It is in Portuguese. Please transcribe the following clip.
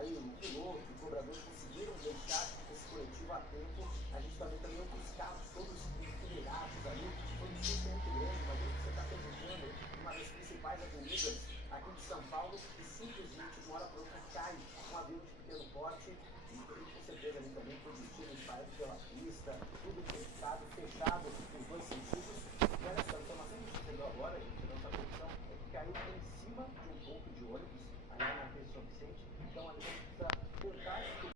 aí o piloto, o cobrador conseguiram deixar esse coletivo a tempo. A gente também os carros todos enfileirados ali, foi um susto muito grande, uma vez que você está transitando uma das principais avenidas aqui de São Paulo e simplesmente de uma hora para outra cai um avião de pequeno porte. E com certeza ali também foi destino espalhado pela pista, tudo fechado, os dois sentidos.